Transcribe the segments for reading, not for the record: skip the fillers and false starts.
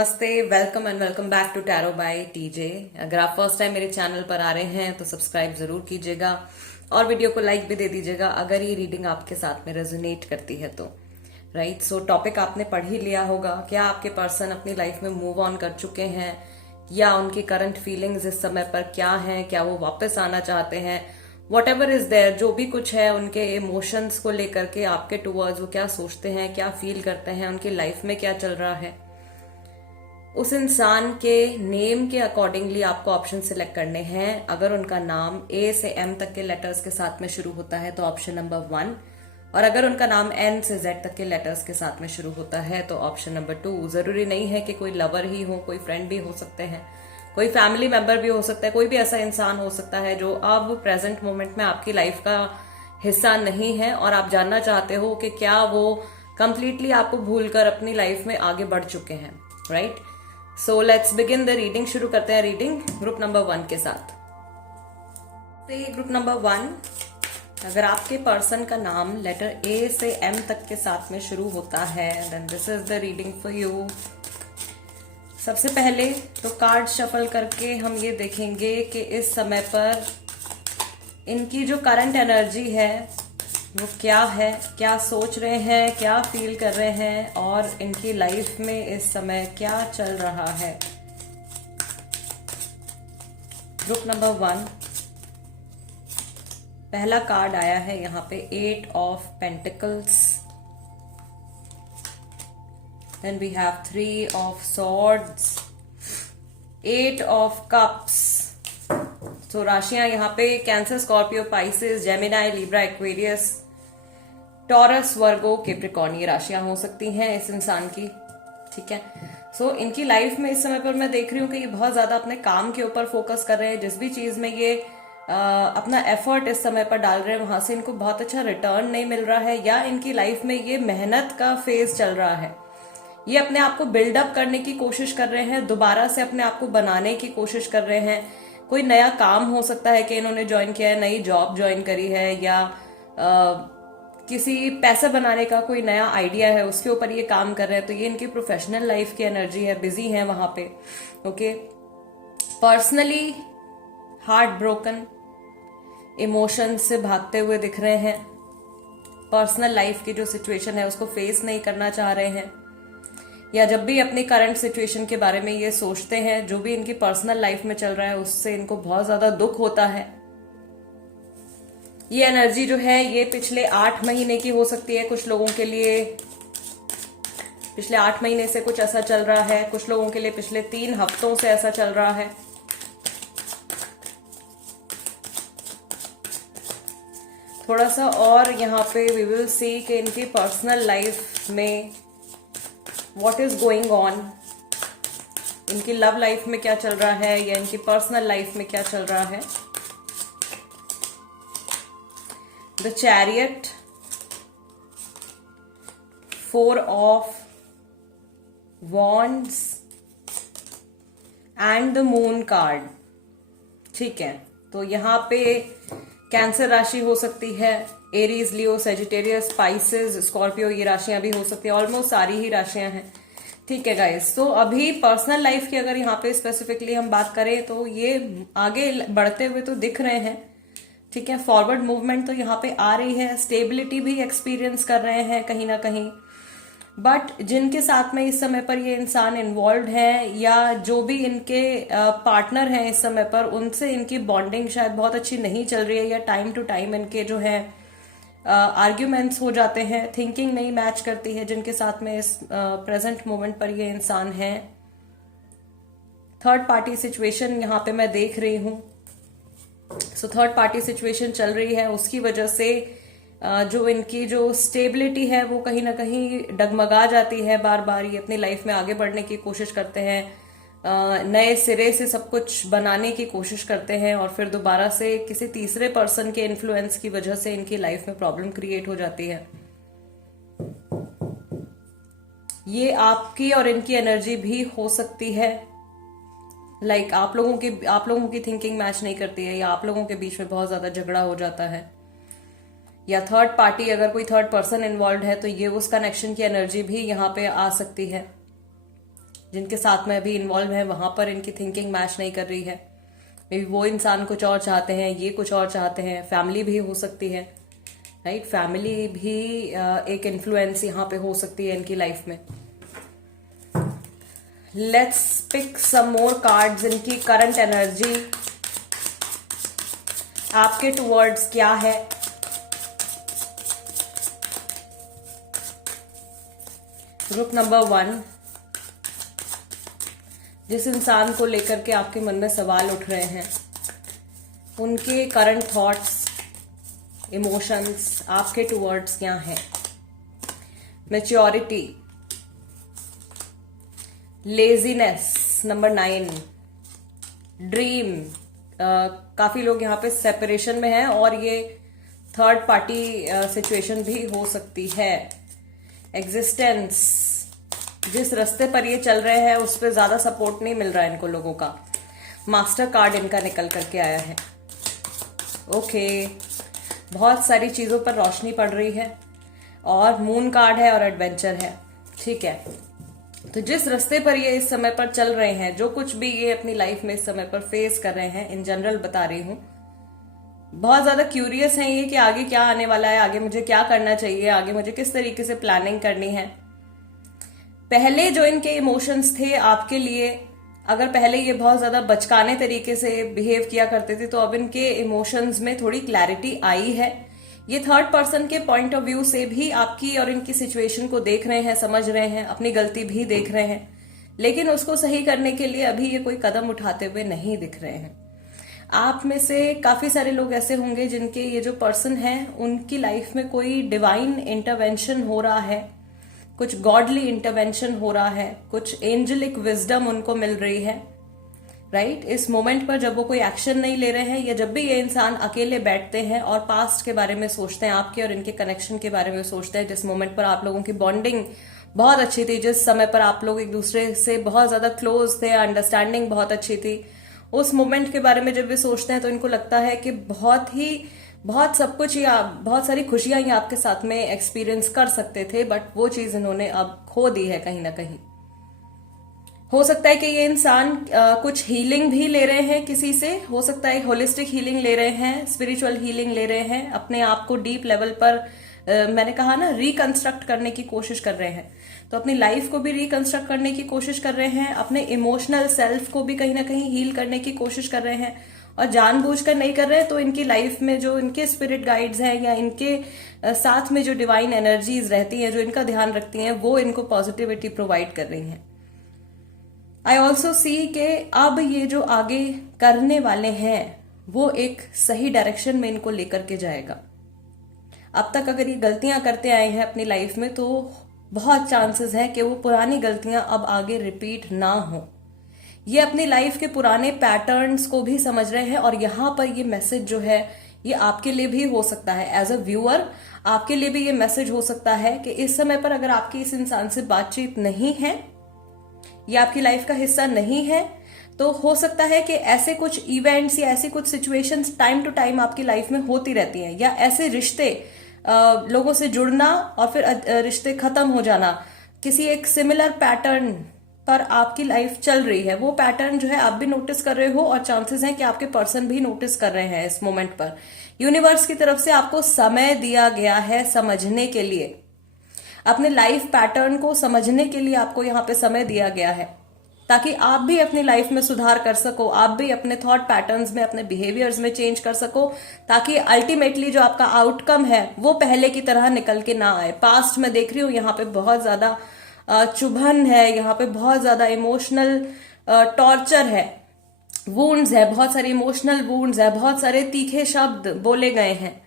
नमस्ते, welcome and welcome back to tarot by TJ. अगर आप फर्स्ट टाइम मेरे चैनल पर आ रहे हैं तो सब्सक्राइब जरूर कीजिएगा और वीडियो को लाइक भी दे दीजिएगा अगर ये रीडिंग आपके साथ में रेजोनेट करती है तो। राइट, सो टॉपिक आपने पढ़ ही लिया होगा। क्या आपके पर्सन अपनी लाइफ में मूव ऑन कर चुके हैं या उनकी करंट फीलिंग्स इस समय पर क्या हैं, क्या वो वापस आना चाहते हैं, वॉट एवर इज देयर, जो भी कुछ है उनके इमोशंस को लेकर के आपके टूवर्ड्स वो क्या सोचते हैं, क्या फील करते हैं, उनकी लाइफ में क्या चल रहा है। उस इंसान के नेम के अकॉर्डिंगली आपको ऑप्शन सिलेक्ट करने हैं। अगर उनका नाम ए से एम तक के लेटर्स के साथ में शुरू होता है तो ऑप्शन नंबर 1, और अगर उनका नाम एन से जेड तक के लेटर्स के साथ में शुरू होता है तो ऑप्शन नंबर 2। जरूरी नहीं है कि कोई लवर ही हो, कोई फ्रेंड भी हो सकते हैं, कोई फैमिली मेंबर भी हो सकता है, कोई भी ऐसा इंसान हो सकता है जो अब प्रेजेंट मोमेंट में आपकी लाइफ का हिस्सा नहीं है और आप जानना चाहते हो कि क्या वो कंप्लीटली आपको भूलकर अपनी लाइफ में आगे बढ़ चुके हैं। Right, so let's begin the reading. शुरू करते हैं रीडिंग ग्रुप नंबर 1 के साथ। ग्रुप नंबर 1, अगर आपके पर्सन का नाम लेटर ए से एम तक के साथ में शुरू होता है then this is the reading for you. सबसे पहले तो कार्ड शफल करके हम ये देखेंगे कि इस समय पर इनकी जो करंट एनर्जी है वो क्या है, क्या सोच रहे हैं, क्या फील कर रहे हैं और इनकी लाइफ में इस समय क्या चल रहा है। ग्रुप नंबर 1, पहला कार्ड आया है यहाँ पे 8 of pentacles, then we have 3 of swords, 8 of cups. तो राशियां यहाँ पे Cancer, Scorpio, Pisces, Gemini, Libra, Aquarius, Taurus, Virgo, Capricorn, ये राशियां हो सकती हैं इस इंसान की। ठीक है, सो इनकी लाइफ में इस समय पर मैं देख रही हूँ कि ये बहुत ज्यादा अपने काम के ऊपर फोकस कर रहे हैं। जिस भी चीज में ये अपना एफर्ट इस समय पर डाल रहे हैं वहां से इनको बहुत अच्छा रिटर्न नहीं मिल रहा है, या इनकी लाइफ में ये मेहनत का फेज चल रहा है। ये अपने आप को बिल्डअप करने की कोशिश कर रहे हैं, दोबारा से अपने आप को बनाने की कोशिश कर रहे हैं। कोई नया काम हो सकता है कि इन्होंने ज्वाइन किया है, नई जॉब ज्वाइन करी है, या किसी पैसे बनाने का कोई नया आइडिया है उसके ऊपर ये काम कर रहे हैं। तो ये इनकी प्रोफेशनल लाइफ की एनर्जी है, बिजी है वहां पे। Okay, personally heart broken, emotions से भागते हुए दिख रहे हैं। पर्सनल लाइफ की जो सिचुएशन है उसको फेस नहीं करना चाह रहे हैं, या जब भी अपनी करंट सिचुएशन के बारे में ये सोचते हैं, जो भी इनकी पर्सनल लाइफ में चल रहा है उससे इनको बहुत ज्यादा दुख होता है। ये एनर्जी जो है ये पिछले 8 महीने की हो सकती है कुछ लोगों के लिए। पिछले 8 महीने से कुछ ऐसा चल रहा है, कुछ लोगों के लिए पिछले 3 हफ्तों से ऐसा चल रहा है। थोड़ा सा और यहाँ पे वी विल सी कि इनकी पर्सनल लाइफ में व्हाट इज गोइंग ऑन, इनकी लव लाइफ में क्या चल रहा है या इनकी पर्सनल लाइफ में क्या चल रहा है। The chariot, 4 of wands and the moon card. ठीक है, तो यहाँ पे कैंसर राशि हो सकती है, एरीज, लियो, सेजिटेरियस, पाइसेस, स्कॉर्पियो, ये राशियां भी हो सकती है। ऑलमोस्ट सारी ही राशियां हैं। ठीक है गाइस, तो अभी पर्सनल लाइफ की अगर यहाँ पे स्पेसिफिकली हम बात करें तो ये आगे बढ़ते हुए तो दिख रहे हैं। ठीक है, फॉरवर्ड मूवमेंट तो यहाँ पे आ रही है, स्टेबिलिटी भी एक्सपीरियंस कर रहे हैं कहीं ना कहीं। बट जिनके साथ में इस समय पर ये इंसान इन्वॉल्व है या जो भी इनके पार्टनर हैं इस समय पर, उनसे इनकी बॉन्डिंग शायद बहुत अच्छी नहीं चल रही है, या टाइम टू टाइम इनके जो है आर्ग्यूमेंट्स हो जाते हैं, थिंकिंग नहीं मैच करती है जिनके साथ में इस प्रेजेंट मोमेंट पर ये इंसान है। थर्ड पार्टी सिचुएशन यहाँ पे मैं देख रही हूं। सो थर्ड पार्टी सिचुएशन चल रही है, उसकी वजह से जो इनकी जो स्टेबिलिटी है वो कहीं ना कहीं डगमगा जाती है। बार बार ये अपनी लाइफ में आगे बढ़ने की कोशिश करते हैं, नए सिरे से सब कुछ बनाने की कोशिश करते हैं, और फिर दोबारा से किसी तीसरे पर्सन के इन्फ्लुएंस की वजह से इनकी लाइफ में प्रॉब्लम क्रिएट हो जाती है। ये आपकी और इनकी एनर्जी भी हो सकती है। लाइक आप लोगों की थिंकिंग मैच नहीं करती है, या आप लोगों के बीच में बहुत ज्यादा झगड़ा हो जाता है, या थर्ड पार्टी अगर कोई थर्ड पर्सन इन्वॉल्व है तो ये उस कनेक्शन की एनर्जी भी यहाँ पे आ सकती है। जिनके साथ में अभी इन्वॉल्व है वहां पर इनकी थिंकिंग मैच नहीं कर रही है। मे बी वो इंसान कुछ और चाहते हैं, ये कुछ और चाहते हैं। फैमिली भी हो सकती है, राइट? फैमिली भी एक इन्फ्लुएंस यहाँ पे हो सकती है इनकी लाइफ में। Let's pick some more cards. इनकी करंट एनर्जी आपके टुवर्ड्स क्या है? ग्रुप नंबर 1, जिस इंसान को लेकर के आपके मन में सवाल उठ रहे हैं, उनके करंट थॉट्स, इमोशंस आपके टुवर्ड्स क्या हैं? Maturity, laziness number 9, dream. काफी लोग यहाँ पे सेपरेशन में हैं और ये थर्ड पार्टी सिचुएशन भी हो सकती है। एग्जिस्टेंस, जिस रास्ते पर ये चल रहे हैं उस पर ज्यादा सपोर्ट नहीं मिल रहा है इनको लोगों का। मास्टर कार्ड इनका निकल करके आया है। ओके, बहुत सारी चीजों पर रोशनी पड़ रही है और मून कार्ड है और एडवेंचर है। ठीक है, तो जिस रास्ते पर ये इस समय पर चल रहे हैं, जो कुछ भी ये अपनी लाइफ में इस समय पर फेस कर रहे हैं, इन जनरल बता रही हूं, बहुत ज्यादा क्यूरियस हैं ये कि आगे क्या आने वाला है, आगे मुझे क्या करना चाहिए, आगे मुझे किस तरीके से प्लानिंग करनी है। पहले जो इनके इमोशंस थे आपके लिए, अगर पहले ये बहुत ज्यादा बचकाने तरीके से बिहेव किया करते थे, तो अब इनके इमोशंस में थोड़ी क्लैरिटी आई है। ये थर्ड पर्सन के पॉइंट ऑफ व्यू से भी आपकी और इनकी सिचुएशन को देख रहे हैं, समझ रहे हैं, अपनी गलती भी देख रहे हैं, लेकिन उसको सही करने के लिए अभी ये कोई कदम उठाते हुए नहीं दिख रहे हैं। आप में से काफी सारे लोग ऐसे होंगे जिनके ये जो पर्सन है उनकी लाइफ में कोई डिवाइन इंटरवेंशन हो रहा है, कुछ गॉडली इंटरवेंशन हो रहा है, कुछ एंजेलिक विजडम उनको मिल रही है, राइट? इस मोमेंट पर जब वो कोई एक्शन नहीं ले रहे हैं, या जब भी ये इंसान अकेले बैठते हैं और पास्ट के बारे में सोचते हैं, आपके और इनके कनेक्शन के बारे में सोचते हैं, जिस मोमेंट पर आप लोगों की बॉन्डिंग बहुत अच्छी थी, जिस समय पर आप लोग एक दूसरे से बहुत ज्यादा क्लोज थे, अंडरस्टैंडिंग बहुत अच्छी थी, उस मोमेंट के बारे में जब वे सोचते हैं तो इनको लगता है कि बहुत सब कुछ या बहुत सारी खुशियां ये आपके साथ में एक्सपीरियंस कर सकते थे, बट वो चीज इन्होंने अब खो दी है कहीं ना कहीं। हो सकता है कि ये इंसान कुछ हीलिंग भी ले रहे हैं किसी से, हो सकता है होलिस्टिक हीलिंग ले रहे हैं, स्पिरिचुअल हीलिंग ले रहे हैं, अपने आप को डीप लेवल पर मैंने कहा ना, रिकंस्ट्रक्ट करने की कोशिश कर रहे हैं। तो अपनी लाइफ को भी रिकंस्ट्रक्ट करने की कोशिश कर रहे हैं, अपने इमोशनल सेल्फ को भी कहीं ना कहीं हील करने की कोशिश कर रहे हैं, और जानबूझकर नहीं कर रहे हैं तो इनकी लाइफ में जो इनके स्पिरिट गाइड्स हैं या इनके साथ में जो डिवाइन एनर्जीज रहती हैं, जो इनका ध्यान रखती हैं, वो इनको पॉजिटिविटी प्रोवाइड कर रही हैं। आई ऑल्सो सी के अब ये जो आगे करने वाले हैं वो एक सही डायरेक्शन में इनको लेकर के जाएगा। अब तक अगर ये गलतियां करते आए हैं अपनी लाइफ में, तो बहुत चांसेस है कि वो पुरानी गलतियां अब आगे रिपीट ना हो। ये अपनी लाइफ के पुराने पैटर्न्स को भी समझ रहे हैं, और यहां पर ये मैसेज जो है ये आपके लिए भी हो सकता है। एज अ व्यूअर आपके लिए भी ये मैसेज हो सकता है कि इस समय पर अगर आपकी इस इंसान से बातचीत नहीं है, ये आपकी लाइफ का हिस्सा नहीं है, तो हो सकता है कि ऐसे कुछ इवेंट्स या ऐसी कुछ सिचुएशंस टाइम टू टाइम आपकी लाइफ में होती रहती हैं, या ऐसे रिश्ते, लोगों से जुड़ना और फिर रिश्ते खत्म हो जाना, किसी एक सिमिलर पैटर्न पर आपकी लाइफ चल रही है। वो पैटर्न जो है आप भी नोटिस कर रहे हो, और चांसेस हैं कि आपके पर्सन भी नोटिस कर रहे हैं इस मोमेंट पर। यूनिवर्स की तरफ से आपको समय दिया गया है समझने के लिए, अपने लाइफ पैटर्न को समझने के लिए आपको यहाँ पे समय दिया गया है, ताकि आप भी अपनी लाइफ में सुधार कर सको, आप भी अपने थॉट पैटर्न्स में, अपने बिहेवियर्स में चेंज कर सको, ताकि अल्टीमेटली जो आपका आउटकम है वो पहले की तरह निकल के ना आए। पास्ट में देख रही हूँ यहाँ पे बहुत ज्यादा चुभन है, यहाँ पे बहुत ज्यादा इमोशनल टॉर्चर है, वुंड्स है, बहुत सारे इमोशनल वुंड्स है, बहुत सारे तीखे शब्द बोले गए हैं,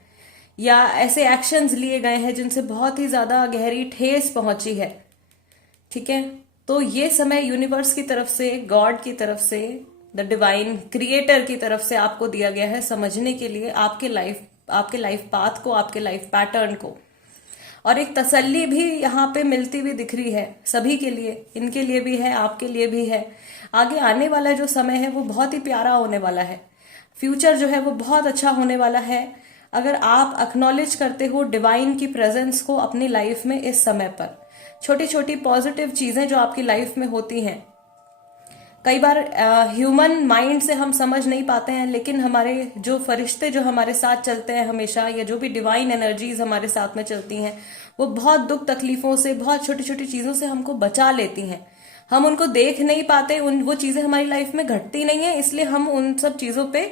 या ऐसे एक्शंस लिए गए हैं जिनसे बहुत ही ज्यादा गहरी ठेस पहुंची है। ठीक है, तो ये समय यूनिवर्स की तरफ से, गॉड की तरफ से, द डिवाइन क्रिएटर की तरफ से आपको दिया गया है समझने के लिए आपके लाइफ पाथ को, आपके लाइफ पैटर्न को। और एक तसल्ली भी यहाँ पे मिलती हुई दिख रही है सभी के लिए, इनके लिए भी है, आपके लिए भी है। आगे आने वाला जो समय है वो बहुत ही प्यारा होने वाला है, फ्यूचर जो है वो बहुत अच्छा होने वाला है, अगर आप एक्नॉलेज करते हो डिवाइन की प्रेजेंस को अपनी लाइफ में। इस समय पर छोटी छोटी पॉजिटिव चीजें जो आपकी लाइफ में होती हैं, कई बार ह्यूमन माइंड से हम समझ नहीं पाते हैं, लेकिन हमारे जो फरिश्ते जो हमारे साथ चलते हैं हमेशा, या जो भी डिवाइन एनर्जीज हमारे साथ में चलती हैं, वो बहुत दुख तकलीफों से, बहुत छोटी छोटी चीजों से हमको बचा लेती हैं। हम उनको देख नहीं पाते, वो चीजें हमारी लाइफ में घटती नहीं है, इसलिए हम उन सब चीजों पे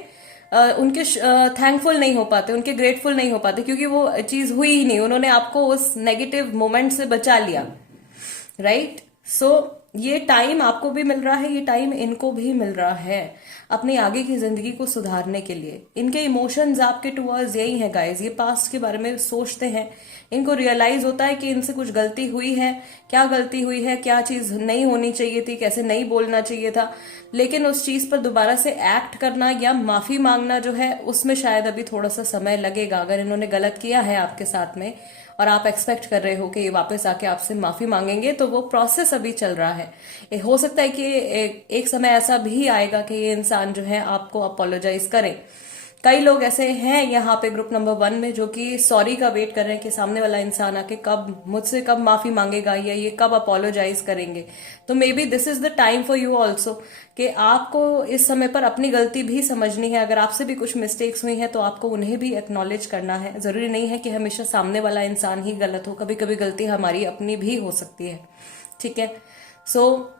उनके थैंकफुल नहीं हो पाते, उनके ग्रेटफुल नहीं हो पाते, क्योंकि वो चीज हुई ही नहीं, उन्होंने आपको उस नेगेटिव मोमेंट से बचा लिया। राइट? सो ये टाइम आपको भी मिल रहा है, ये टाइम इनको भी मिल रहा है अपनी आगे की जिंदगी को सुधारने के लिए। इनके इमोशंस आपके टुवर्ड्स यही है गाइस, ये पास्ट के बारे में सोचते हैं, इनको रियलाइज होता है कि इनसे कुछ गलती हुई है, क्या गलती हुई है, क्या चीज नहीं होनी चाहिए थी, कैसे नहीं बोलना चाहिए था, लेकिन उस चीज पर दोबारा से एक्ट करना या माफी मांगना जो है, उसमें शायद अभी थोड़ा सा समय लगेगा। अगर इन्होंने गलत किया है आपके साथ में और आप एक्सपेक्ट कर रहे हो कि ये वापस आके आपसे माफी मांगेंगे, तो वो प्रोसेस अभी चल रहा है। हो सकता है कि एक समय ऐसा भी आएगा कि ये इंसान जो है आपको अपोलोजाइज करे। कई लोग ऐसे हैं यहाँ पे ग्रुप नंबर 1 में जो कि सॉरी का वेट कर रहे हैं कि सामने वाला इंसान आके मुझसे कब माफी मांगेगा या ये कब अपोलोजाइज करेंगे। तो may be this is the time for you also कि आपको इस समय पर अपनी गलती भी समझनी है। अगर आपसे भी कुछ मिस्टेक्स हुई हैं तो आपको उन्हें भी एक्नॉलेज करना है। जरूरी नहीं है कि हमेशा सामने वाला इंसान ही गलत हो, कभी कभी गलती हमारी अपनी भी हो सकती है। ठीक है? सो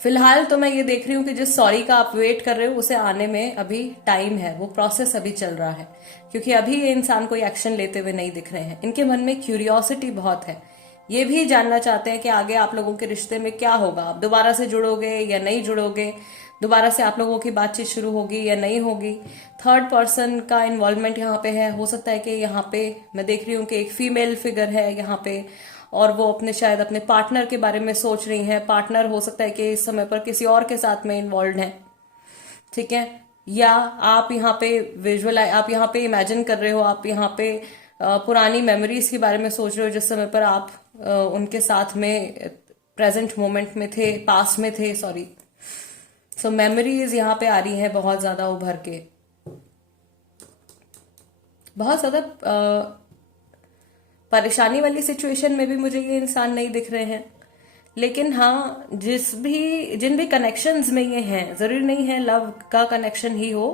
फिलहाल तो मैं ये देख रही हूँ कि जिस सॉरी का आप वेट कर रहे हो उसे आने में अभी टाइम है, वो प्रोसेस अभी चल रहा है, क्योंकि अभी ये इंसान कोई एक्शन लेते हुए नहीं दिख रहे हैं। इनके मन में क्यूरियोसिटी बहुत है, ये भी जानना चाहते हैं कि आगे आप लोगों के रिश्ते में क्या होगा, आप दोबारा से जुड़ोगे या नहीं जुड़ोगे, दोबारा से आप लोगों की बातचीत शुरू होगी या नहीं होगी। थर्ड पर्सन का इन्वॉल्वमेंट यहाँ पे है। हो सकता है कि यहाँ पे मैं देख रही हूँ कि एक फीमेल फिगर है यहाँ पे, और वो शायद अपने पार्टनर के बारे में सोच रही हैं। पार्टनर हो सकता है कि इस समय पर किसी और के साथ में इन्वॉल्व है। ठीक है? या आप यहाँ पे आप यहाँ पे इमेजिन कर रहे हो, आप यहाँ पे पुरानी मेमोरीज के बारे में सोच रहे हो जिस समय पर आप उनके साथ में प्रेजेंट मोमेंट में थे, पास्ट में थे, सॉरी। सो मेमोरीज यहाँ पे आ रही हैं बहुत ज्यादा उभर के, बहुत ज्यादा परेशानी वाली सिचुएशन में भी मुझे ये इंसान नहीं दिख रहे हैं। लेकिन हाँ, जिन भी कनेक्शंस में ये हैं, जरूरी नहीं है लव का कनेक्शन ही हो,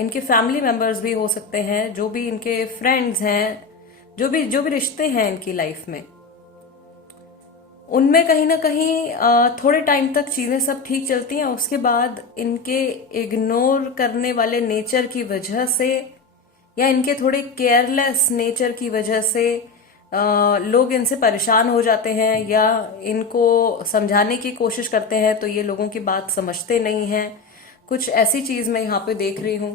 इनके फैमिली मेंबर्स भी हो सकते हैं, जो भी इनके फ्रेंड्स हैं, जो भी रिश्ते हैं इनकी लाइफ में, उनमें कहीं ना कहीं थोड़े टाइम तक चीजें सब ठीक चलती हैं। उसके बाद इनके इग्नोर करने वाले नेचर की वजह से या इनके थोड़े केयरलेस नेचर की वजह से लोग इनसे परेशान हो जाते हैं या इनको समझाने की कोशिश करते हैं तो ये लोगों की बात समझते नहीं हैं। कुछ ऐसी चीज मैं यहाँ पे देख रही हूं।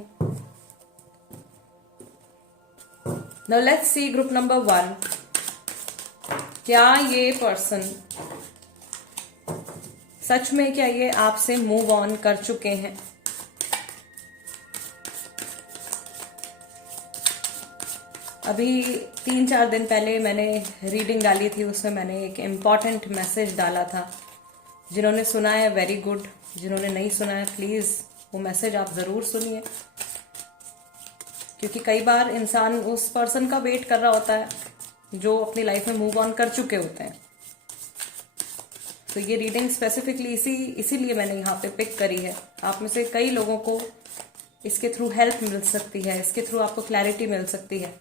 Now let's see group number 1, क्या ये पर्सन सच में, क्या ये आपसे मूव ऑन कर चुके हैं? अभी 3-4 दिन पहले मैंने रीडिंग डाली थी, उसमें मैंने एक इम्पॉर्टेंट मैसेज डाला था। जिन्होंने सुना है वेरी गुड, जिन्होंने नहीं सुना है प्लीज वो मैसेज आप जरूर सुनिए, क्योंकि कई बार इंसान उस पर्सन का वेट कर रहा होता है जो अपनी लाइफ में मूव ऑन कर चुके होते हैं। तो ये रीडिंग स्पेसिफिकली इसीलिए मैंने यहाँ पे पिक करी है। आप में से कई लोगों को इसके थ्रू हेल्प मिल सकती है, इसके थ्रू आपको क्लैरिटी मिल सकती है।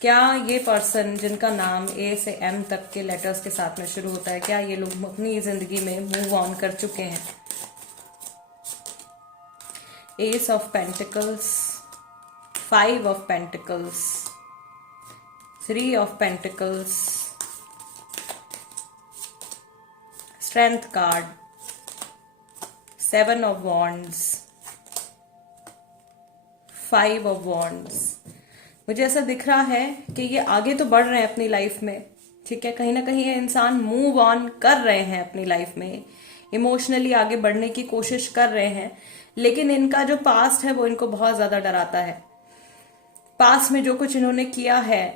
क्या ये पर्सन जिनका नाम ए से एम तक के लेटर्स के साथ में शुरू होता है, क्या ये लोग अपनी जिंदगी में मूव ऑन कर चुके हैं? S of pentacles, 5 of pentacles, 3 of pentacles, strength card, 7 of wands, 5 of wands. मुझे ऐसा दिख रहा है कि ये आगे तो बढ़ रहे हैं अपनी लाइफ में, ठीक है, कहीं ना कहीं ये इंसान मूव ऑन कर रहे हैं अपनी लाइफ में, इमोशनली आगे बढ़ने की कोशिश कर रहे हैं, लेकिन इनका जो पास्ट है वो इनको बहुत ज्यादा डराता है। पास्ट में जो कुछ इन्होंने किया है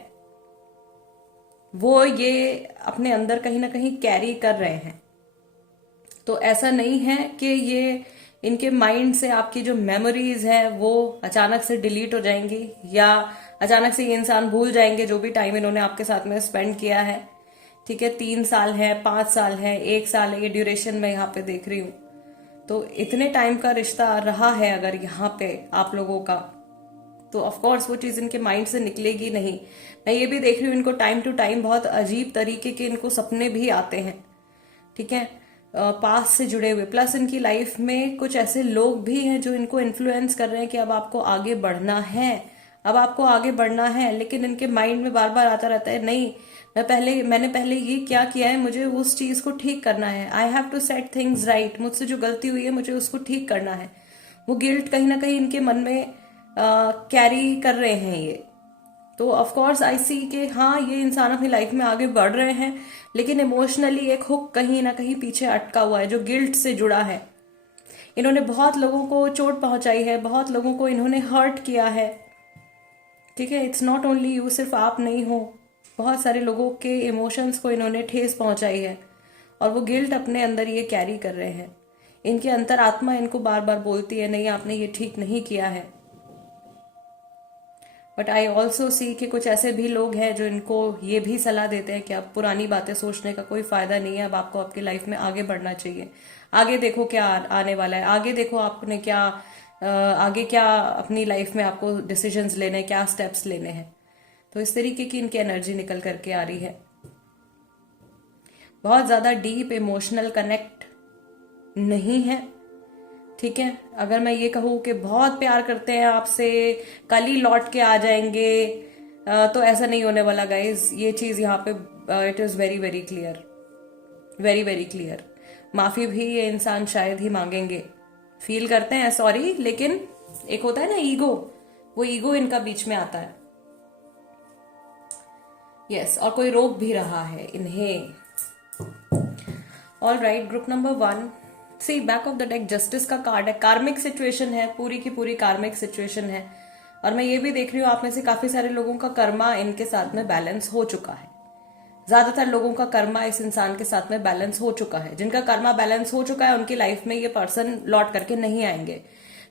वो ये अपने अंदर कहीं ना कहीं कैरी कर रहे हैं। तो ऐसा नहीं है कि ये इनके माइंड से आपकी जो मेमोरीज है वो अचानक से डिलीट हो जाएंगी या अचानक से ये इंसान भूल जाएंगे जो भी टाइम इन्होंने आपके साथ में स्पेंड किया है। ठीक है, 3 साल है, 5 साल है, 1 साल है, ये ड्यूरेशन मैं यहाँ पे देख रही हूँ। तो इतने टाइम का रिश्ता रहा है अगर यहाँ पे आप लोगों का, तो ऑफ कोर्स वो चीज इनके माइंड से निकलेगी नहीं। मैं ये भी देख रही हूँ इनको टाइम टू टाइम बहुत अजीब तरीके के इनको सपने भी आते हैं, ठीक है, पास से जुड़े हुए। प्लस इनकी लाइफ में कुछ ऐसे लोग भी हैं जो इनको इन्फ्लुएंस कर रहे हैं कि अब आपको आगे बढ़ना है, अब आपको आगे बढ़ना है, लेकिन इनके माइंड में बार बार आता रहता है नहीं, मैंने पहले ये क्या किया है, मुझे उस चीज को ठीक करना है, I have to set things right, मुझसे जो गलती हुई है मुझे उसको ठीक करना है। वो गिल्ट कहीं ना कहीं इनके मन में कैरी कर रहे हैं ये। तो ऑफ कोर्स आई सी कि हाँ ये इंसान अपनी लाइफ में आगे बढ़ रहे हैं, लेकिन इमोशनली एक हुक कहीं ना कहीं पीछे अटका हुआ है जो गिल्ट से जुड़ा है। इन्होंने बहुत लोगों को चोट पहुंचाई है, बहुत लोगों को इन्होंने हर्ट किया है, ठीक है, इट्स नॉट ओनली यू, सिर्फ आप नहीं हो, बहुत सारे लोगों के इमोशंस को इन्होंने ठेस पहुंचाई है और वो गिल्ट अपने अंदर ये कैरी कर रहे हैं। इनकी अंतरात्मा इनको बार बार बोलती है नहीं आपने ये ठीक नहीं किया है। बट आई ऑल्सो सी कि कुछ ऐसे भी लोग हैं जो इनको ये भी सलाह देते हैं कि अब पुरानी बातें सोचने का कोई फायदा नहीं है, अब आपको आपकी लाइफ में आगे बढ़ना चाहिए, आगे देखो क्या आने वाला है, आगे देखो आपने क्या आगे क्या अपनी लाइफ में आपको डिसीजंस लेने हैं, क्या स्टेप्स लेने हैं। तो इस तरीके की इनकी एनर्जी निकल करके आ रही है। बहुत ज्यादा डीप इमोशनल कनेक्ट नहीं है, ठीक है। अगर मैं ये कहूँ कि बहुत प्यार करते हैं आपसे, कल ही लौट के आ जाएंगे, तो ऐसा नहीं होने वाला गाइज। ये चीज यहाँ पे it is very very clear, very very clear. माफी भी ये इंसान शायद ही मांगेंगे, फील करते हैं सॉरी, लेकिन एक होता है ना ईगो, वो ईगो इनका बीच में आता है। यस, और कोई रोक भी रहा है इन्हें। All right, group number 1, see back of the deck justice का कार्ड है। कार्मिक सिचुएशन है, पूरी की पूरी कार्मिक सिचुएशन है। और मैं ये भी देख रही हूँ आप में से काफी सारे लोगों का कर्मा इनके साथ में बैलेंस हो चुका है। ज्यादातर लोगों का कर्मा इस इंसान के साथ में बैलेंस हो चुका है। जिनका कर्मा बैलेंस हो चुका है उनकी लाइफ में ये पर्सन लौट करके नहीं आएंगे।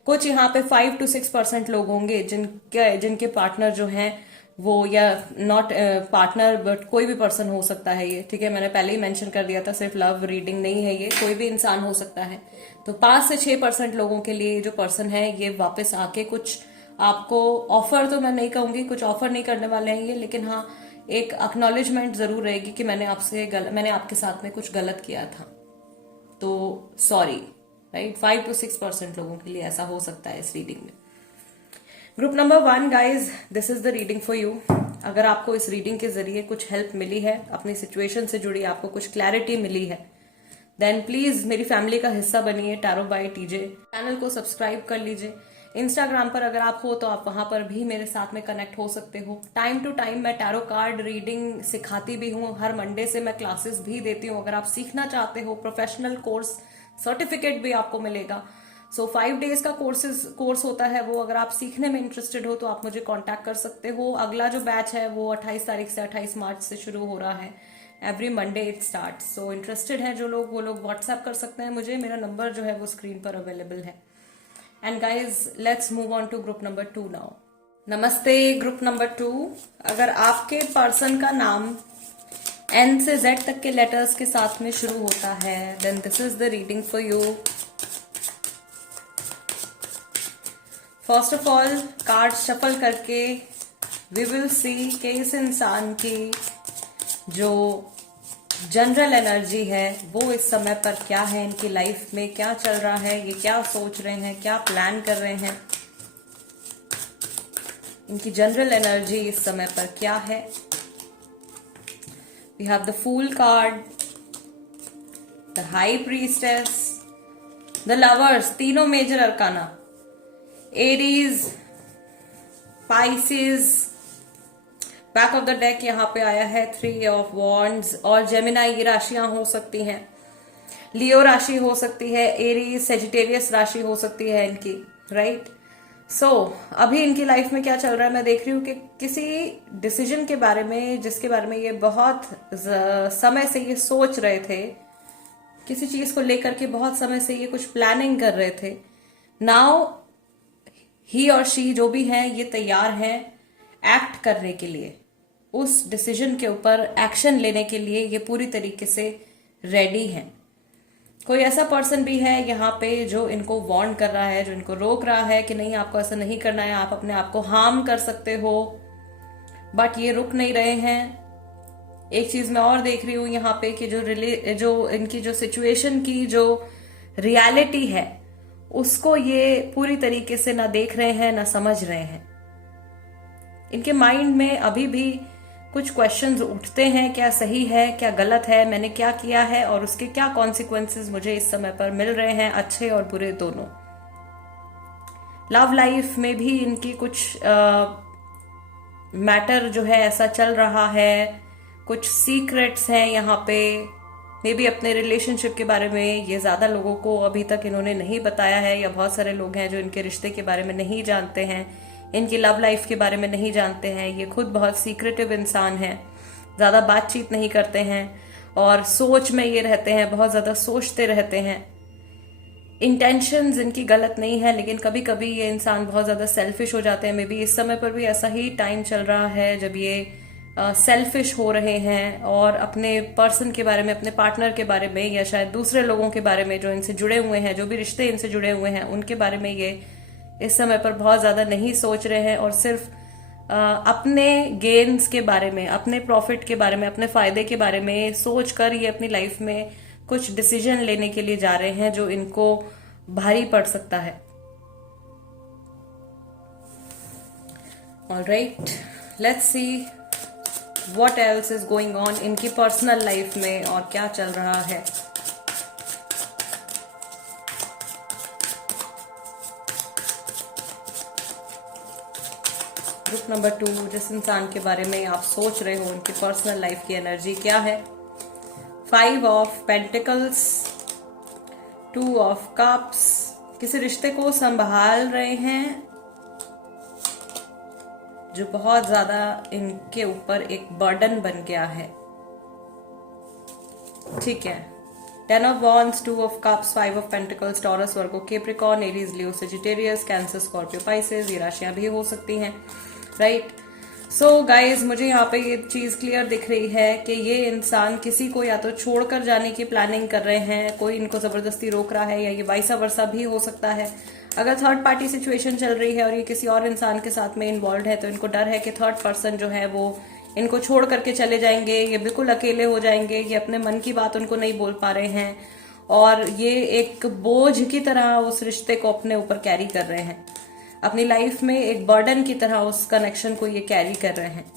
कुछ यहाँ पे 5 to 6% लोग होंगे जिनके पार्टनर जो हैं वो, या नॉट पार्टनर बट कोई भी पर्सन हो सकता है ये, ठीक है। मैंने पहले ही मेंशन कर दिया था, सिर्फ लव रीडिंग नहीं है ये, कोई भी इंसान हो सकता है। तो 5 से 6% लोगों के लिए जो पर्सन है ये वापस आके कुछ आपको ऑफर, तो मैं नहीं कहूंगी कुछ ऑफर नहीं करने वाले हैं ये, लेकिन हाँ एक एक्नॉलेजमेंट जरूर रहेगी कि मैंने आपके साथ में कुछ गलत किया था, तो सॉरी, राइट। 5 to 6% लोगों के लिए ऐसा हो सकता है इस रीडिंग में। Group number 1 guys, this is the reading for you. अगर आपको इस रीडिंग के जरिए कुछ हेल्प मिली है, अपनी सिचुएशन से जुड़ी आपको कुछ क्लैरिटी मिली है, देन प्लीज मेरी फैमिली का हिस्सा बनिए, टैरो बाय टीजे। चैनल को सब्सक्राइब कर लीजिए। इंस्टाग्राम पर अगर आप हो तो आप वहां पर भी मेरे साथ में कनेक्ट हो सकते हो। टाइम टू टाइम मैं टैरो कार्ड रीडिंग सिखाती भी हूँ, हर मंडे से मैं क्लासेस भी देती हूँ। अगर आप सीखना चाहते हो, प्रोफेशनल कोर्स सर्टिफिकेट भी आपको मिलेगा। सो 5 days का कोर्स होता है वो, अगर आप सीखने में इंटरेस्टेड हो तो आप मुझे कांटेक्ट कर सकते हो। अगला जो बैच है वो 28 तारीख से 28 मार्च से शुरू हो रहा है। Every Monday it start. So interested है जो लोग, वो लोग व्हाट्सएप कर सकते हैं मुझे। मेरा नंबर जो है वो स्क्रीन पर अवेलेबल है। And guys let's move on to group number 2 now. नमस्ते ग्रुप नंबर 2। अगर आपके पर्सन का नाम N से Z तक के लेटर्स के साथ में शुरू होता है, then this is the reading for you. First of all card shuffle करके वी विल सी कि इस इंसान की जो जनरल एनर्जी है वो इस समय पर क्या है, इनकी लाइफ में क्या चल रहा है, ये क्या सोच रहे हैं, क्या प्लान कर रहे हैं, इनकी जनरल एनर्जी इस समय पर क्या है। We have the fool card, the high priestess, the lovers, तीनों major arcana, Aries, Pisces. Back of the deck यहाँ पे आया है 3 of Wands और जेमिनाई, ये राशियां हो सकती हैं। लियो राशि हो सकती है, एरीज, सेजिटेरियस राशि हो सकती है इनकी, राइट। सो अभी इनकी लाइफ में क्या चल रहा है, मैं देख रही हूँ कि किसी डिसीजन के बारे में, जिसके बारे में ये बहुत समय से ये सोच रहे थे, किसी चीज को लेकर के बहुत समय से ये कुछ प्लानिंग कर रहे थे। नाउ ही और शी जो भी हैं ये तैयार हैं एक्ट करने के लिए, उस डिसीजन के ऊपर एक्शन लेने के लिए ये पूरी तरीके से रेडी हैं। कोई ऐसा पर्सन भी है यहाँ पे जो इनको वार्न कर रहा है, जो इनको रोक रहा है कि नहीं आपको ऐसा नहीं करना है, आप अपने आप को हार्म कर सकते हो, बट ये रुक नहीं रहे हैं। एक चीज मैं और देख रही हूं यहाँ पे कि जो इनकी जो सिचुएशन की जो रियलिटी है उसको ये पूरी तरीके से ना देख रहे हैं ना समझ रहे हैं। इनके माइंड में अभी भी कुछ क्वेश्चंस उठते हैं, क्या सही है क्या गलत है, मैंने क्या किया है और उसके क्या कॉन्सिक्वेंसेस मुझे इस समय पर मिल रहे हैं, अच्छे और बुरे दोनों। लव लाइफ में भी इनकी कुछ मैटर जो है ऐसा चल रहा है, कुछ सीक्रेट्स हैं यहाँ पे। मे बी अपने रिलेशनशिप के बारे में ये ज्यादा लोगों को अभी तक इन्होंने नहीं बताया है, या बहुत सारे लोग हैं जो इनके रिश्ते के बारे में नहीं जानते हैं, इनकी लव लाइफ के बारे में नहीं जानते हैं। ये खुद बहुत सीक्रेटिव इंसान है, ज्यादा बातचीत नहीं करते हैं और सोच में ये रहते हैं, बहुत ज्यादा सोचते रहते हैं। इंटेंशंस इनकी गलत नहीं है, लेकिन कभी कभी ये इंसान बहुत ज्यादा सेल्फिश हो जाते हैं। मे बी इस समय पर भी ऐसा ही टाइम चल रहा है जब ये सेल्फिश हो रहे हैं और अपने पर्सन के बारे में, अपने पार्टनर के बारे में, या शायद दूसरे लोगों के बारे में जो इनसे जुड़े हुए हैं, जो भी रिश्ते इनसे जुड़े हुए हैं, उनके बारे में ये इस समय पर बहुत ज्यादा नहीं सोच रहे हैं और सिर्फ अपने गेन्स के बारे में, अपने प्रॉफिट के बारे में, अपने फायदे के बारे में सोच कर ये अपनी लाइफ में कुछ डिसीजन लेने के लिए जा रहे हैं जो इनको भारी पड़ सकता है। Alright, let's see what else is going on इनकी पर्सनल लाइफ में और क्या चल रहा है। ग्रुप नंबर 2, जिस इंसान के बारे में आप सोच रहे हो उनकी पर्सनल लाइफ की एनर्जी क्या है। 5 ऑफ पेंटिकल्स, 2 ऑफ कप्स, किसी रिश्ते को संभाल रहे हैं जो बहुत ज्यादा इनके ऊपर एक बर्डन बन गया है। ठीक है, 10 of wands, 2 of cups, 5 of pentacles, taurus, Virgo, Capricorn, Aries, Leo, Sagittarius, cancer, Scorpio, Pisces, ये राशियां भी हो सकती हैं। राइट, सो गाइज, मुझे यहाँ पे ये चीज क्लियर दिख रही है कि ये इंसान किसी को या तो छोड़कर जाने की प्लानिंग कर रहे हैं, कोई इनको जबरदस्ती रोक रहा है, या ये वाइसा वर्सा भी हो सकता है। अगर थर्ड पार्टी सिचुएशन चल रही है और ये किसी और इंसान के साथ में इन्वॉल्व है तो इनको डर है कि थर्ड पर्सन जो है वो इनको छोड़ करके चले जाएंगे, ये बिल्कुल अकेले हो जाएंगे, ये अपने मन की बात उनको नहीं बोल पा रहे हैं और ये एक बोझ की तरह उस रिश्ते को अपने ऊपर कैरी कर रहे हैं, अपनी लाइफ में एक बर्डन की तरह उस कनेक्शन को ये कैरी कर रहे हैं।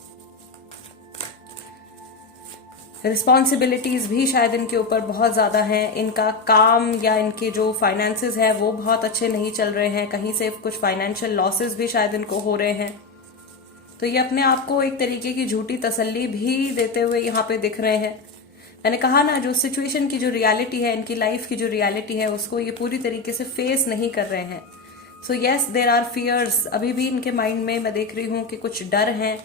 रिस्पॉन्सिबिलिटीज भी शायद इनके ऊपर बहुत ज्यादा हैं, इनका काम या इनके जो फाइनेंसेस है वो बहुत अच्छे नहीं चल रहे हैं, कहीं से कुछ फाइनेंशियल लॉसेस भी शायद इनको हो रहे हैं। तो ये अपने आप को एक तरीके की झूठी तसल्ली भी देते हुए यहाँ पे दिख रहे हैं। मैंने कहा ना, जो सिचुएशन की जो रियलिटी है, इनकी लाइफ की जो रियलिटी है, उसको ये पूरी तरीके से फेस नहीं कर रहे हैं। So yes, there are fears, अभी भी इनके माइंड में मैं देख रही हूँ कि कुछ डर हैं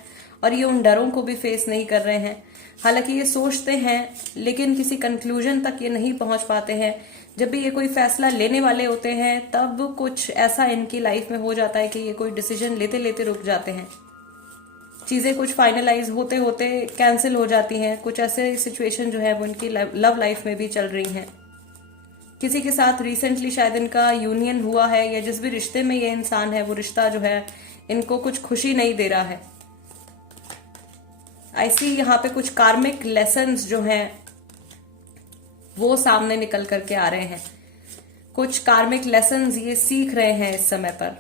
और ये उन डरों को भी फेस नहीं कर रहे हैं। हालांकि ये सोचते हैं लेकिन किसी कंक्लूजन तक ये नहीं पहुंच पाते हैं। जब भी ये कोई फैसला लेने वाले होते हैं तब कुछ ऐसा इनकी लाइफ में हो जाता है कि ये कोई डिसीजन लेते लेते रुक जाते हैं, चीजें कुछ फाइनलाइज होते होते कैंसिल हो जाती हैं। कुछ ऐसे सिचुएशन जो है वो इनकी लव लाइफ में भी चल रही हैं। किसी के साथ रिसेंटली शायद इनका यूनियन हुआ है, या जिस भी रिश्ते में ये इंसान है वो रिश्ता जो है इनको कुछ खुशी नहीं दे रहा है। ऐसी यहाँ पे कुछ कार्मिक लेसन्स जो हैं वो सामने निकल करके आ रहे हैं। कुछ कार्मिक लेसन्स ये सीख रहे हैं इस समय पर।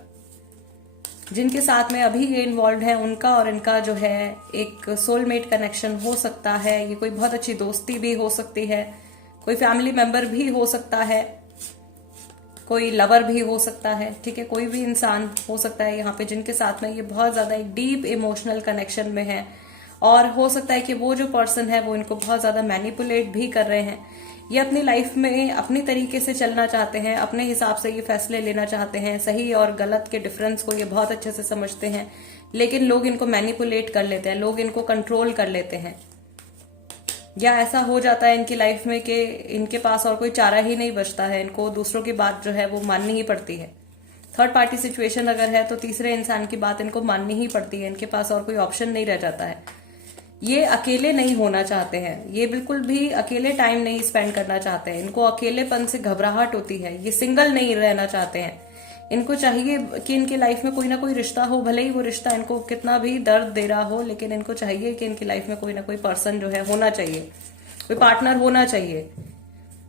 जिनके साथ में अभी ये इन्वॉल्व है उनका और इनका जो है एक सोलमेट कनेक्शन हो सकता है। ये कोई बहुत अच्छी दोस्ती भी हो सकती है, कोई फैमिली मेंबर भी हो सकता है, कोई लवर भी हो सकता है। ठीक है, कोई भी इंसान हो सकता है यहाँ पे जिनके साथ में ये बहुत ज्यादा एक डीप इमोशनल कनेक्शन में है। और हो सकता है कि वो जो पर्सन है वो इनको बहुत ज्यादा मैनिपुलेट भी कर रहे हैं। ये अपनी लाइफ में अपनी तरीके से चलना चाहते हैं, अपने हिसाब से ये फैसले लेना चाहते हैं, सही और गलत के डिफरेंस को ये बहुत अच्छे से समझते हैं, लेकिन लोग इनको मैनिपुलेट कर लेते हैं, लोग इनको कंट्रोल कर लेते हैं। या ऐसा हो जाता है इनकी लाइफ में कि इनके पास और कोई चारा ही नहीं बचता है, इनको दूसरों की बात जो है वो माननी ही पड़ती है। थर्ड पार्टी सिचुएशन अगर है तो तीसरे इंसान की बात इनको माननी ही पड़ती है, इनके पास और कोई ऑप्शन नहीं रह जाता है। ये अकेले नहीं होना चाहते हैं, ये बिल्कुल भी अकेले टाइम नहीं स्पेंड करना चाहते हैं, इनको अकेलेपन से घबराहट होती है, ये सिंगल नहीं रहना चाहते हैं। इनको चाहिए कि इनकी लाइफ में कोई ना कोई रिश्ता हो, भले ही वो रिश्ता इनको कितना भी दर्द दे रहा हो, लेकिन इनको चाहिए कि इनकी लाइफ में कोई ना कोई पर्सन जो है होना चाहिए, कोई पार्टनर होना चाहिए,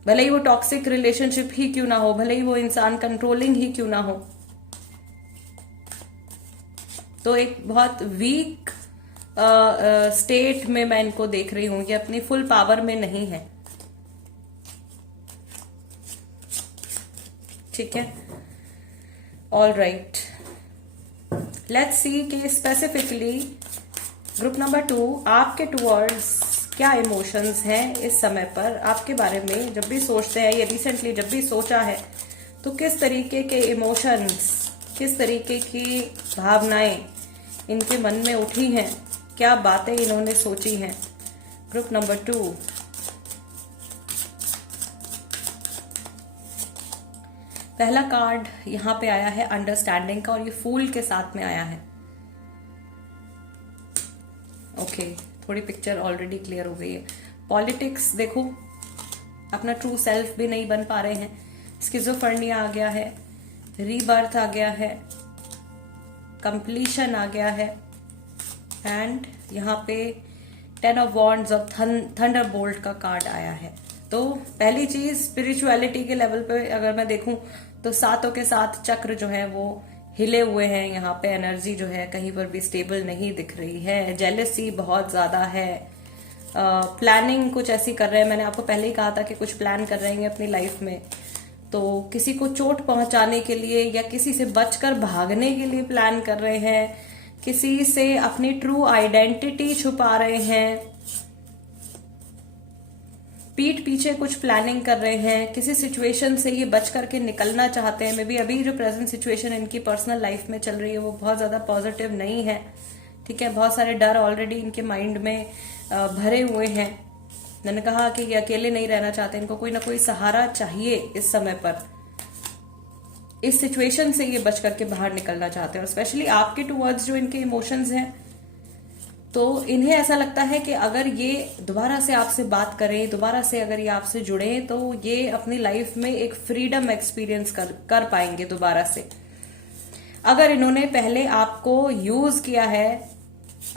भले ही वो टॉक्सिक रिलेशनशिप ही क्यों ना हो, भले ही वो इंसान कंट्रोलिंग ही क्यों ना हो। तो एक बहुत वीक स्टेट में मैं इनको देख रही हूं, ये अपनी फुल पावर में नहीं है। ठीक है, ऑल राइट, लेट्स सी कि स्पेसिफिकली ग्रुप नंबर 2 आपके टुवर्ड्स क्या इमोशंस हैं इस समय पर, आपके बारे में जब भी सोचते हैं, ये रिसेंटली जब भी सोचा है, तो किस तरीके के इमोशंस, किस तरीके की भावनाएं इनके मन में उठी हैं, क्या बातें इन्होंने सोची हैं। ग्रुप नंबर 2, पहला कार्ड यहां पे आया है अंडरस्टैंडिंग का, और ये फूल के साथ में आया है। ओके, थोड़ी पिक्चर ऑलरेडी क्लियर हो गई है। पॉलिटिक्स देखो, अपना ट्रू सेल्फ भी नहीं बन पा रहे हैं, स्किज़ोफ्रेनिया आ गया है, रीबर्थ आ गया है, कंप्लीशन आ गया है, एंड यहाँ पे 10 ऑफ वॉन्ड्स और थंडरबोल्ट का कार्ड आया है। तो पहली चीज स्पिरिचुअलिटी के लेवल पे अगर मैं देखूं तो सातों के साथ चक्र जो है वो हिले हुए हैं, यहाँ पे एनर्जी जो है कहीं पर भी स्टेबल नहीं दिख रही है, जेलेसी बहुत ज्यादा है, प्लानिंग कुछ ऐसी कर रहे हैं, मैंने आपको पहले ही कहा था कि कुछ प्लान कर रहे हैं अपनी लाइफ में, तो किसी को चोट पहुंचाने के लिए या किसी से बचकर भागने के लिए प्लान कर रहे हैं, किसी से अपनी ट्रू आइडेंटिटी छुपा रहे हैं, पीठ पीछे कुछ प्लानिंग कर रहे हैं, किसी सिचुएशन से ये बच करके निकलना चाहते हैं। मे बी अभी जो प्रेजेंट सिचुएशन इनकी पर्सनल लाइफ में चल रही है वो बहुत ज्यादा पॉजिटिव नहीं है। ठीक है, बहुत सारे डर ऑलरेडी इनके माइंड में भरे हुए हैं। मैंने कहा कि ये अकेले नहीं रहना चाहते, इनको कोई ना कोई सहारा चाहिए इस समय पर, इस सिचुएशन से ये बच करके बाहर निकलना चाहते हैं। और स्पेशली आपके टुवर्ड्स जो इनके इमोशंस हैं, तो इन्हें ऐसा लगता है कि अगर ये दोबारा से आपसे बात करें, दोबारा से अगर ये आपसे जुड़े, तो ये अपनी लाइफ में एक फ्रीडम एक्सपीरियंस कर पाएंगे दोबारा से। अगर इन्होंने पहले आपको यूज किया है,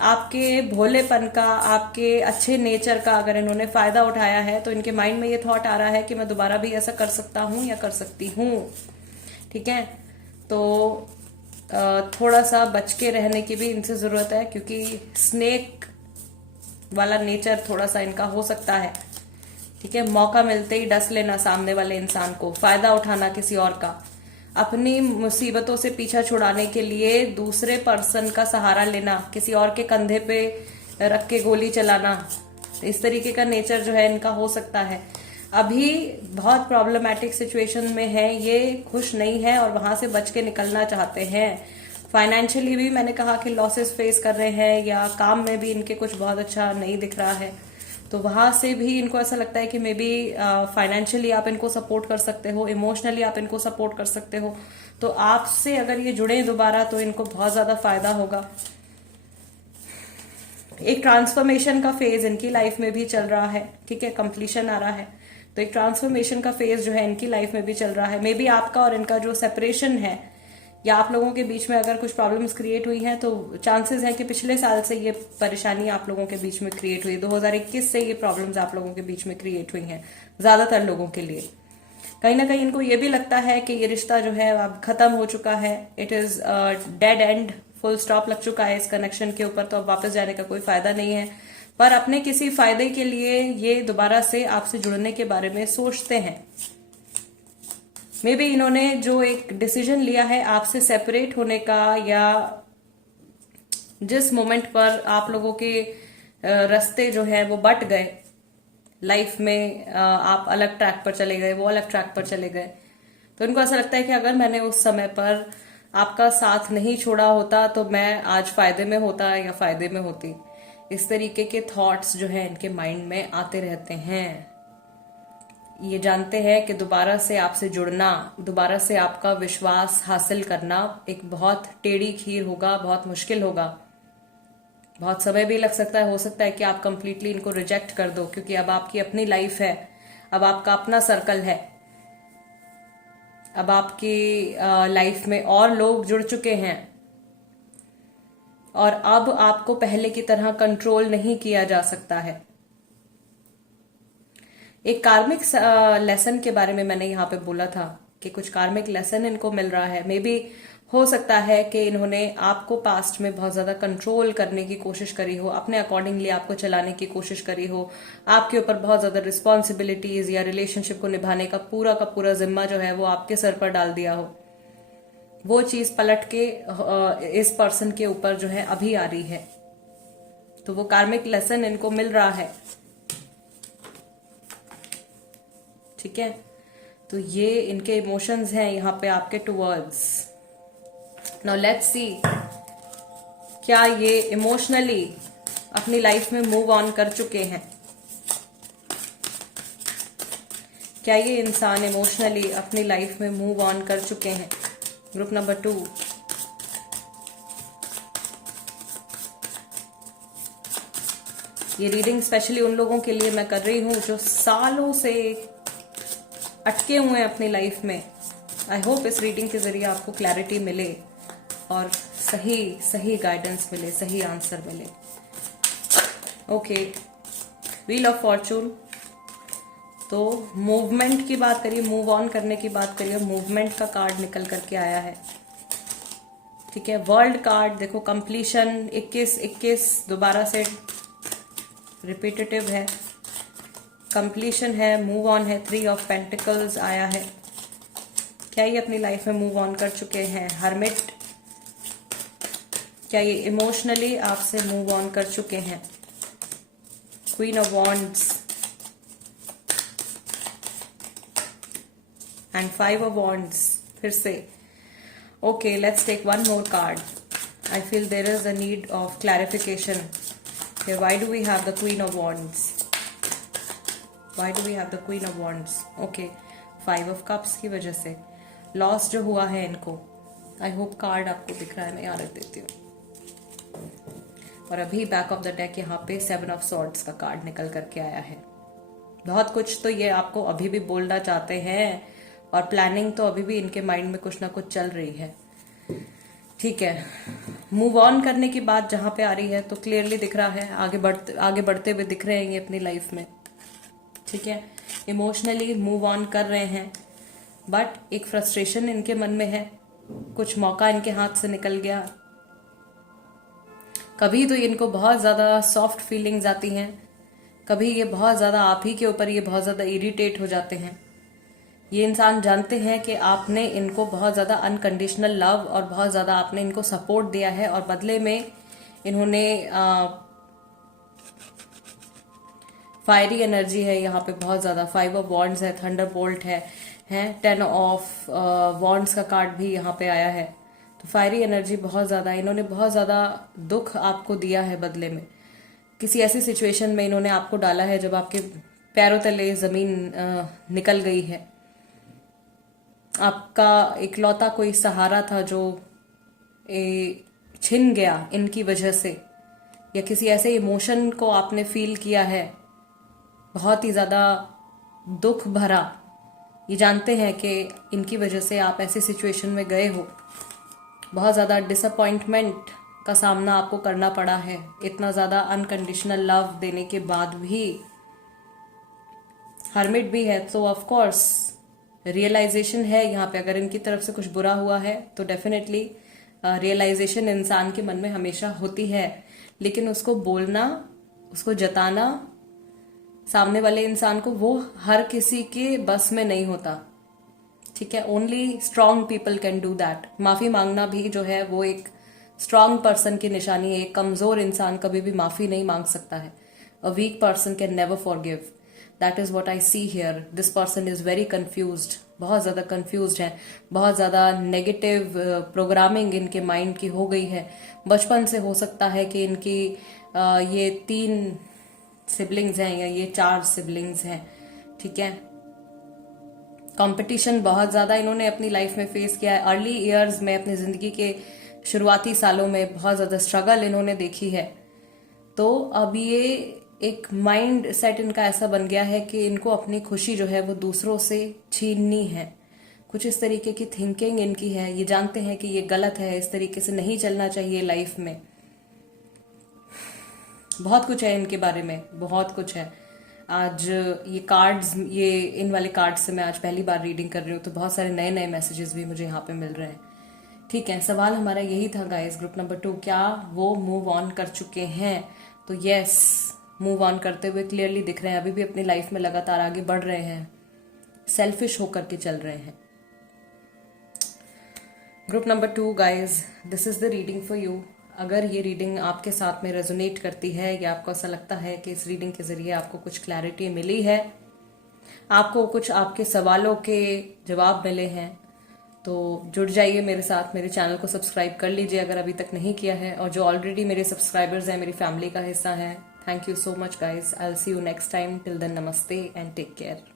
आपके भोलेपन का, आपके अच्छे नेचर का अगर इन्होंने फायदा उठाया है, तो इनके माइंड में ये थॉट आ रहा है कि मैं दोबारा भी ऐसा कर सकता हूं या कर सकती हूं। ठीक है, तो थोड़ा सा बच के रहने की भी इनसे जरूरत है, क्योंकि स्नेक वाला नेचर थोड़ा सा इनका हो सकता है। ठीक है, मौका मिलते ही डस लेना सामने वाले इंसान को, फायदा उठाना किसी और का, अपनी मुसीबतों से पीछा छुड़ाने के लिए दूसरे पर्सन का सहारा लेना, किसी और के कंधे पे रख के गोली चलाना, इस तरीके का नेचर जो है इनका हो सकता है। अभी बहुत प्रॉब्लमैटिक सिचुएशन में है, ये खुश नहीं है और वहां से बच के निकलना चाहते हैं। फाइनेंशियली भी मैंने कहा कि लॉसेस फेस कर रहे हैं, या काम में भी इनके कुछ बहुत अच्छा नहीं दिख रहा है, तो वहां से भी इनको ऐसा लगता है कि मे बी फाइनेंशियली आप इनको सपोर्ट कर सकते हो, इमोशनली आप इनको सपोर्ट कर सकते हो। तो आपसे अगर ये जुड़े दोबारा तो इनको बहुत ज्यादा फायदा होगा। एक ट्रांसफॉर्मेशन का फेज इनकी लाइफ में भी चल रहा है। ठीक है, कंप्लीशन आ रहा है, तो एक ट्रांसफॉर्मेशन का फेज जो है इनकी लाइफ में भी चल रहा है। मे बी आपका और इनका जो सेपरेशन है, या आप लोगों के बीच में अगर कुछ प्रॉब्लम्स क्रिएट हुई हैं, तो चांसेस है कि पिछले साल से ये परेशानी आप लोगों के बीच में क्रिएट हुई, 2021 से ये प्रॉब्लम्स आप लोगों के बीच में क्रिएट हुई हैं ज्यादातर लोगों के लिए। कहीं ना कहीं इनको ये भी लगता है कि ये रिश्ता जो है अब खत्म हो चुका है, it is dead and, full stop लग चुका है इस कनेक्शन के ऊपर, तो अब वापस जाने का कोई फायदा नहीं है। पर अपने किसी फायदे के लिए ये दोबारा से आपसे जुड़ने के बारे में सोचते हैं। मे बी इन्होंने जो एक डिसीजन लिया है आपसे सेपरेट होने का, या जिस मोमेंट पर आप लोगों के रास्ते जो है वो बट गए लाइफ में, आप अलग ट्रैक पर चले गए, वो अलग ट्रैक पर चले गए, तो इनको ऐसा लगता है कि अगर मैंने उस समय पर आपका साथ नहीं छोड़ा होता तो मैं आज फायदे में होता या फायदे में होती। इस तरीके के थॉट्स जो है इनके माइंड में आते रहते हैं। ये जानते हैं कि दोबारा से आपसे जुड़ना, दोबारा से आपका विश्वास हासिल करना एक बहुत टेढ़ी खीर होगा, बहुत मुश्किल होगा। बहुत समय भी लग सकता है, हो सकता है कि आप कंप्लीटली इनको रिजेक्ट कर दो, क्योंकि अब आपकी अपनी लाइफ है, अब आपका अपना सर्कल है, अब आपकी लाइफ में और लोग जुड़ चुके हैं और अब आपको पहले की तरह कंट्रोल नहीं किया जा सकता है। एक कार्मिक लेसन के बारे में मैंने यहाँ पे बोला था कि कुछ कार्मिक लेसन इनको मिल रहा है। मे बी हो सकता है कि इन्होंने आपको पास्ट में बहुत ज्यादा कंट्रोल करने की कोशिश करी हो, अपने अकॉर्डिंगली आपको चलाने की कोशिश करी हो, आपके ऊपर बहुत ज्यादा रिस्पॉन्सिबिलिटीज या रिलेशनशिप को निभाने का पूरा जिम्मा जो है वो आपके सर पर डाल दिया हो। वो चीज पलट के इस पर्सन के ऊपर जो है अभी आ रही है, तो वो कार्मिक लेसन इनको मिल रहा है। ठीक है, तो ये इनके इमोशंस हैं यहाँ पे आपके टुवर्ड्स। नाउ लेट्स सी, क्या ये इमोशनली अपनी लाइफ में मूव ऑन कर चुके हैं? क्या ये इंसान इमोशनली अपनी लाइफ में मूव ऑन कर चुके हैं? ग्रुप नंबर 2, ये रीडिंग स्पेशली उन लोगों के लिए मैं कर रही हूं जो सालों से अटके हुए हैं अपनी लाइफ में। आई होप इस रीडिंग के जरिए आपको क्लैरिटी मिले और सही गाइडेंस मिले, सही आंसर मिले। Okay, wheel of Fortune. तो मूवमेंट की बात करिए, मूव ऑन करने की बात करिए, मूवमेंट का कार्ड निकल करके आया है। ठीक है, वर्ल्ड कार्ड देखो, कंप्लीशन 21 दोबारा से रिपीटेटिव है, कंप्लीशन है, मूव ऑन है, 3 ऑफ पेंटिकल्स आया है। क्या ये अपनी लाइफ में मूव ऑन कर चुके हैं? हर्मिट, क्या ये इमोशनली आपसे मूव ऑन कर चुके हैं? Queen of wands and 5 of wands फिर से। Okay, let's take one more card. I feel there is a need of clarification here. Why do we have the Queen of Wands? Why do we have the Queen of Wands? Okay, 5 of Cups की वजह से loss जो हुआ है इनको। I hope card आपको दिख रहा है, मैं यहाँ रख देती हूँ। और अभी बैक ऑफ द डेक यहाँ पे 7 ऑफ Swords का कार्ड निकल करके आया है। बहुत कुछ तो ये आपको अभी भी बोलना चाहते हैं और प्लानिंग तो अभी भी इनके माइंड में कुछ ना कुछ चल रही है। ठीक है, मूव ऑन करने की बात जहां पे आ रही है तो क्लियरली दिख रहा है आगे बढ़ते हुए दिख रहे हैं ये अपनी लाइफ में। ठीक है, इमोशनली मूव ऑन कर रहे हैं, बट एक फ्रस्ट्रेशन इनके मन में है, कुछ मौका इनके हाथ से निकल गया। कभी तो इनको बहुत ज्यादा सॉफ्ट फीलिंग्स आती हैं, कभी ये बहुत ज्यादा आप ही के ऊपर ये बहुत ज्यादा इरिटेट हो जाते हैं। ये इंसान जानते हैं कि आपने इनको बहुत ज्यादा अनकंडीशनल लव और बहुत ज्यादा आपने इनको सपोर्ट दिया है और बदले में इन्होंने फायरी एनर्जी है यहाँ पे बहुत ज्यादा। 5 ऑफ वॉन्ड्स है, थंडर बोल्ट है, 10 ऑफ वॉन्ड्स का कार्ड भी यहाँ पे आया है। तो फायरी एनर्जी बहुत ज्यादा, इन्होंने बहुत ज्यादा दुख आपको दिया है बदले में। किसी ऐसी सिचुएशन में इन्होंने आपको डाला है जब आपके पैरों तले जमीन निकल गई है। आपका इकलौता कोई सहारा था जो छिन गया इनकी वजह से, या किसी ऐसे इमोशन को आपने फील किया है बहुत ही ज्यादा दुख भरा। ये जानते हैं कि इनकी वजह से आप ऐसी सिचुएशन में गए हो, बहुत ज्यादा डिसअपॉइंटमेंट का सामना आपको करना पड़ा है, इतना ज्यादा अनकंडीशनल लव देने के बाद भी। हर्मिट भी है, तो ऑफ कोर्स रियलाइजेशन है यहाँ पे। अगर इनकी तरफ से कुछ बुरा हुआ है तो डेफिनेटली रियलाइजेशन इंसान के मन में हमेशा होती है, लेकिन उसको बोलना, उसको जताना सामने वाले इंसान को, वो हर किसी के बस में नहीं होता। ठीक है, only strong people can do that. माफी मांगना भी जो है वो एक स्ट्रांग पर्सन की निशानी है। एक कमजोर इंसान कभी भी माफी नहीं मांग सकता है। A weak person can never forgive. That is what I see here. This person is very confused, बहुत ज्यादा कंफ्यूज्ड है, बहुत ज्यादा नेगेटिव प्रोग्रामिंग इनके माइंड की हो गई है। बचपन से हो सकता है कि इनकी ये 3 सिबलिंग्स हैं या ये 4 सिबलिंग्स हैं। ठीक है, कंपटीशन बहुत ज्यादा इन्होंने अपनी लाइफ में फेस किया है। अर्ली ईयर्स में, अपनी जिंदगी के शुरुआती सालों में बहुत ज्यादा स्ट्रगल इन्होंने देखी है। तो अब ये एक माइंड सेट इनका ऐसा बन गया है कि इनको अपनी खुशी जो है वो दूसरों से छीननी है। कुछ इस तरीके की थिंकिंग इनकी है। ये जानते हैं कि ये गलत है, इस तरीके से नहीं चलना चाहिए लाइफ में। बहुत कुछ है इनके बारे में, बहुत कुछ है। आज ये कार्ड्स, ये इन वाले कार्ड्स से मैं आज पहली बार रीडिंग कर रही हूँ, तो बहुत सारे नए नए मैसेजेस भी मुझे यहाँ पे मिल रहे हैं। ठीक है, सवाल हमारा यही था गाइस, ग्रुप नंबर 2, क्या वो मूव ऑन कर चुके हैं? तो यस, मूव ऑन करते हुए क्लियरली दिख रहे हैं। अभी भी अपनी लाइफ में लगातार आगे बढ़ रहे हैं, सेल्फिश होकर के चल रहे हैं। Group number 2 guys, this is the reading for you. अगर ये रीडिंग आपके साथ में रेजोनेट करती है या आपको ऐसा लगता है कि इस रीडिंग के जरिए आपको कुछ क्लैरिटी मिली है, आपको कुछ आपके सवालों के जवाब मिले हैं, तो जुड़ जाइए मेरे साथ। मेरे चैनल को सब्सक्राइब कर लीजिए अगर अभी तक नहीं किया है, और जो ऑलरेडी मेरे सब्सक्राइबर्स हैं, मेरी फैमिली का हिस्सा है, thank you so much guys. I will see you next time. Till then, namaste and take care.